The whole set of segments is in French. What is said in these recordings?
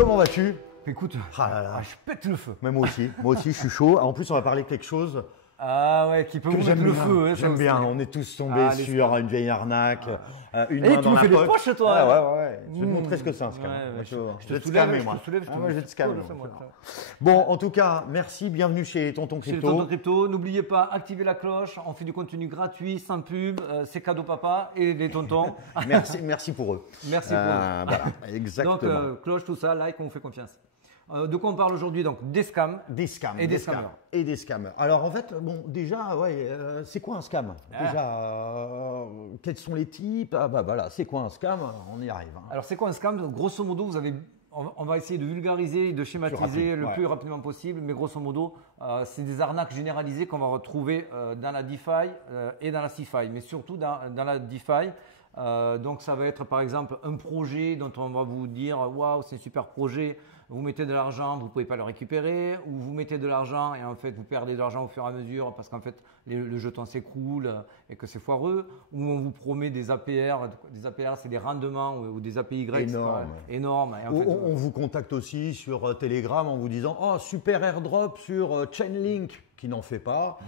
Comment vas-tu? Écoute, je pète le feu. Mais moi aussi, je suis chaud. En plus, on va parler de quelque chose Qui peut vous que mettre j'aime le bien. feu. Hein, J'aime bien. On est tous tombés sur une vieille arnaque, une main tu dans me la fais des poche. poches, toi. Ouais. Je vais te montrer ce que c'est un scam. Je te soulève, moi. Je vais te scammer. Bon, en tout cas, merci. Bienvenue chez Tonton Chez le Crypto. Tonton Crypto, n'oubliez pas, activez la cloche. On fait du contenu gratuit, sans pub. C'est cadeau papa et les tontons. Merci pour eux. Merci pour eux. Voilà, exactement. Donc, cloche, tout ça, like, on vous fait confiance. De quoi on parle aujourd'hui? Donc, des scams. Des scams. Et des scammers. Et des scams. Alors en fait, bon, déjà, c'est quoi un scam? Déjà, quels sont les types? Ah bah voilà, c'est quoi un scam? On y arrive. Hein. Alors, c'est quoi un scam? Grosso modo, on va essayer de vulgariser et de schématiser plus rapidement possible, mais grosso modo, c'est des arnaques généralisées qu'on va retrouver dans la DeFi et dans la CeFi, mais surtout dans la DeFi. Donc ça va être par exemple un projet dont on va vous dire waouh, c'est un super projet, vous mettez de l'argent, vous ne pouvez pas le récupérer, ou vous mettez de l'argent et en fait vous perdez de l'argent au fur et à mesure parce qu'en fait le jeton s'écroule et que c'est foireux, ou on vous promet des APR. Des APR, c'est des rendements ou des APY énormes. Et en fait, on vous contacte aussi sur Telegram en vous disant oh super airdrop sur Chainlink, qui n'en fait pas.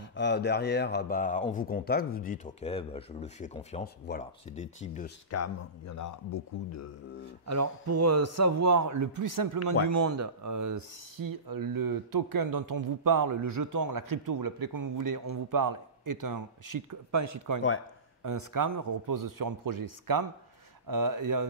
Derrière, on vous contacte, vous dites ok, je le fais confiance. Voilà, c'est des types de scams. Il y en a beaucoup de. Alors, pour savoir le plus simplement du monde, si le token dont on vous parle, le jeton, la crypto, vous l'appelez comme vous voulez, on vous parle, est pas un shitcoin, un scam, repose sur un projet scam.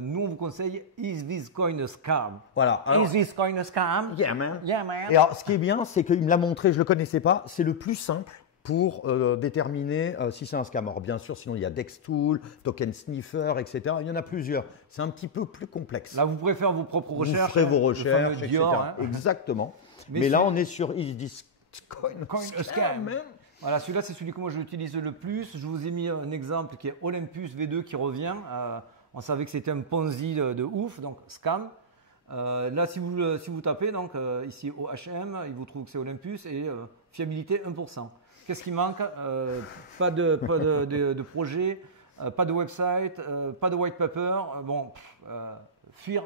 Nous, on vous conseille Is this coin a scam? Voilà. Alors, Is this coin a scam? Yeah man. Yeah man. Et alors, ce qui est bien, c'est qu'il me l'a montré, je ne le connaissais pas. C'est le plus simple pour déterminer si c'est un scam. Alors, bien sûr, sinon il y a Dextool, Token Sniffer, etc. Il y en a plusieurs. C'est un petit peu plus complexe. Là, vous pourrez faire vos propres recherches. Vous ferez vos recherches, etc. Dior, Exactement. Mais là, on est sur Is this coin a scam, man? Voilà, celui-là, c'est celui que moi j'utilise le plus. Je vous ai mis un exemple qui est Olympus V2 qui revient. On savait que c'était un Ponzi de ouf, donc scam. Là, si vous tapez, donc ici OHM, il vous trouve que c'est Olympus et fiabilité 1%. Qu'est-ce qui manque? Pas de projet, pas de website, pas de white paper. Fuir.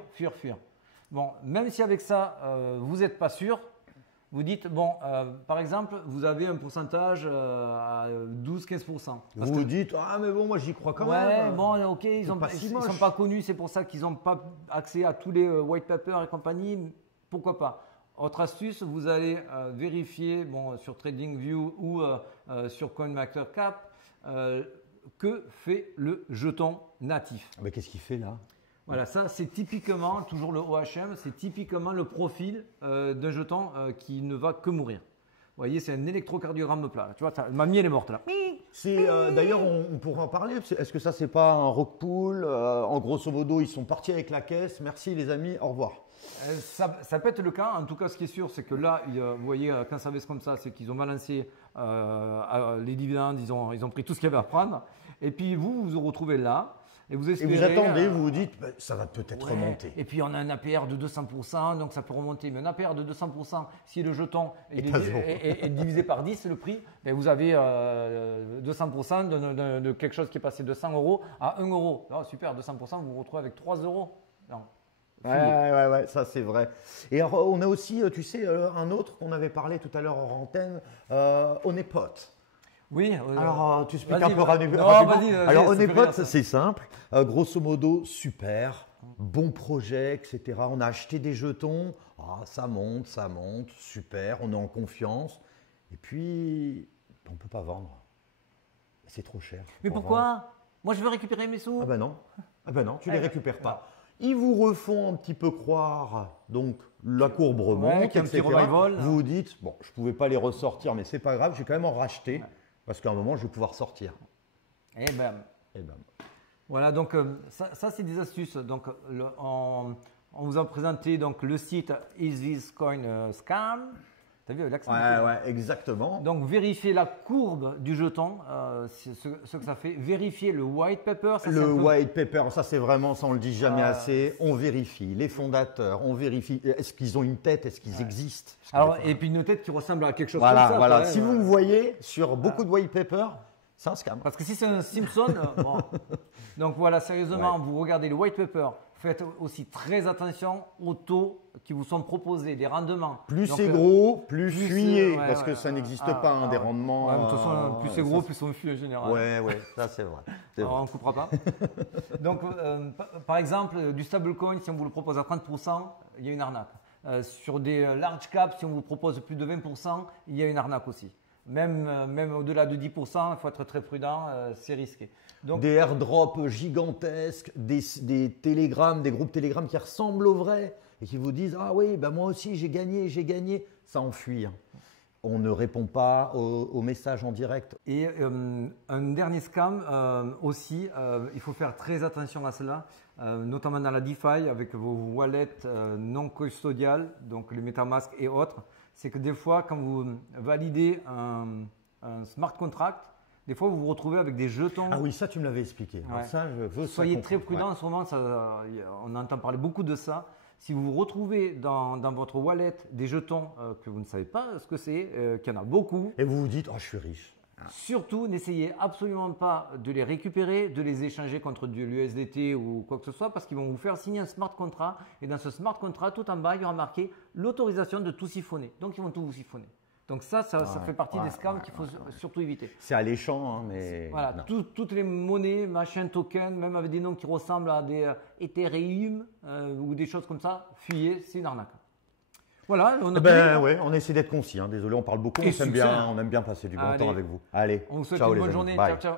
Bon, même si avec ça, vous n'êtes pas sûr, vous dites, par exemple, vous avez un pourcentage à 12-15%. Vous dites, ah mais bon, moi j'y crois quand même. Ok, ils sont pas connus, c'est pour ça qu'ils n'ont pas accès à tous les white papers et compagnie. Pourquoi pas? Autre astuce, vous allez vérifier sur TradingView ou sur CoinMarketCap que fait le jeton natif. Mais qu'est-ce qu'il fait là? Voilà, ça c'est typiquement, toujours le OHM, c'est typiquement le profil d'un jeton qui ne va que mourir. Vous voyez, c'est un électrocardiogramme plat. Tu vois, mamie elle est morte là. D'ailleurs, on pourra en parler. Est-ce que ça, c'est pas un rug pull? En grosso modo, ils sont partis avec la caisse. Merci les amis, au revoir. Ça peut être le cas. En tout cas, ce qui est sûr, c'est que là, vous voyez, quand ça baisse comme ça, c'est qu'ils ont balancé les dividendes, ils ont pris tout ce qu'il y avait à prendre. Et puis vous vous retrouvez là. Et vous attendez, vous vous dites, ça va peut-être remonter. Et puis on a un APR de 200%, donc ça peut remonter. Mais un APR de 200%, si le jeton est divisé par 10, le prix, vous avez 200% de quelque chose qui est passé de 100 € à 1 €. Oh, super, 200%, vous vous retrouvez avec 3 €. Non. Ouais, ça c'est vrai. Et alors, on a aussi, tu sais, un autre qu'on avait parlé tout à l'heure en antenne, Honeypot. Oui. Alors, tu expliques un peu rapidement. Alors, Honeypot, c'est simple. Grosso modo, super, bon projet, etc. On a acheté des jetons. Ça monte, super, on est en confiance. Et puis, on ne peut pas vendre. C'est trop cher. Mais pourquoi? Moi, je veux récupérer mes sous. Ah ben non, tu ne les récupères pas. Ils vous refont un petit peu croire, donc la courbe remonte, etc. Vous vous dites, bon, je ne pouvais pas les ressortir, mais c'est pas grave, je vais quand même en racheter. Parce qu'à un moment, je vais pouvoir sortir. Et bam. Voilà, donc ça c'est des astuces. Donc, on vous a présenté donc, le site Is This Coin Scam? T'as vu l'accent? Ouais, exactement. Donc, vérifiez la courbe du jeton, ce que ça fait. Vérifiez le white paper. White paper, ça c'est vraiment, ça on le dit jamais assez. On vérifie les fondateurs, on vérifie. Est-ce qu'ils ont une tête? Est-ce qu'ils existent? Alors, et puis une tête qui ressemble à quelque chose comme ça. Voilà. Si vous me voyez sur beaucoup de white paper, C'est un scam. Parce que si c'est un Simpson, bon. Donc voilà, sérieusement, vous regardez le white paper, faites aussi très attention aux taux qui vous sont proposés, les rendements. Plus c'est gros, plus fuyez, parce que ça n'existe pas, des rendements. De toute façon, plus c'est gros, plus on fuit en général. Ouais, ça c'est vrai. Alors, on ne coupera pas. Donc, par exemple, du stablecoin, si on vous le propose à 30%, il y a une arnaque. Sur des large caps, si on vous propose plus de 20%, il y a une arnaque aussi. Même au-delà de 10%, il faut être très prudent, c'est risqué. Donc, des airdrops gigantesques, des télégrammes, des groupes télégrammes qui ressemblent au vrai et qui vous disent « Ah oui, ben moi aussi j'ai gagné », ça enfuit. On ne répond pas aux messages en direct. Et un dernier scam aussi, il faut faire très attention à cela, notamment dans la DeFi avec vos wallets non custodiales, donc le MetaMask et autres. C'est que des fois, quand vous validez un smart contract, des fois vous vous retrouvez avec des jetons. Ah oui, ça tu me l'avais expliqué. Ouais. Ça, je veux Soyez très prudent en ce moment, on entend parler beaucoup de ça. Si vous vous retrouvez dans votre wallet des jetons que vous ne savez pas ce que c'est, qu'il y en a beaucoup. Et vous vous dites, oh je suis riche. Surtout, n'essayez absolument pas de les récupérer, de les échanger contre de l'USDT ou quoi que ce soit, parce qu'ils vont vous faire signer un smart contract. Et dans ce smart contract, tout en bas, il y aura marqué l'autorisation de tout siphonner. Donc, ils vont tout vous siphonner. Donc ça fait partie des scams qu'il faut surtout éviter. C'est alléchant, mais… Voilà, toutes les monnaies, machin, tokens, même avec des noms qui ressemblent à des Ethereum ou des choses comme ça, fuyez, c'est une arnaque. Voilà, on essaie d'être concis. Désolé, on parle beaucoup, on aime bien passer du bon temps avec vous. Allez, on vous souhaite une bonne journée. Ciao, ciao.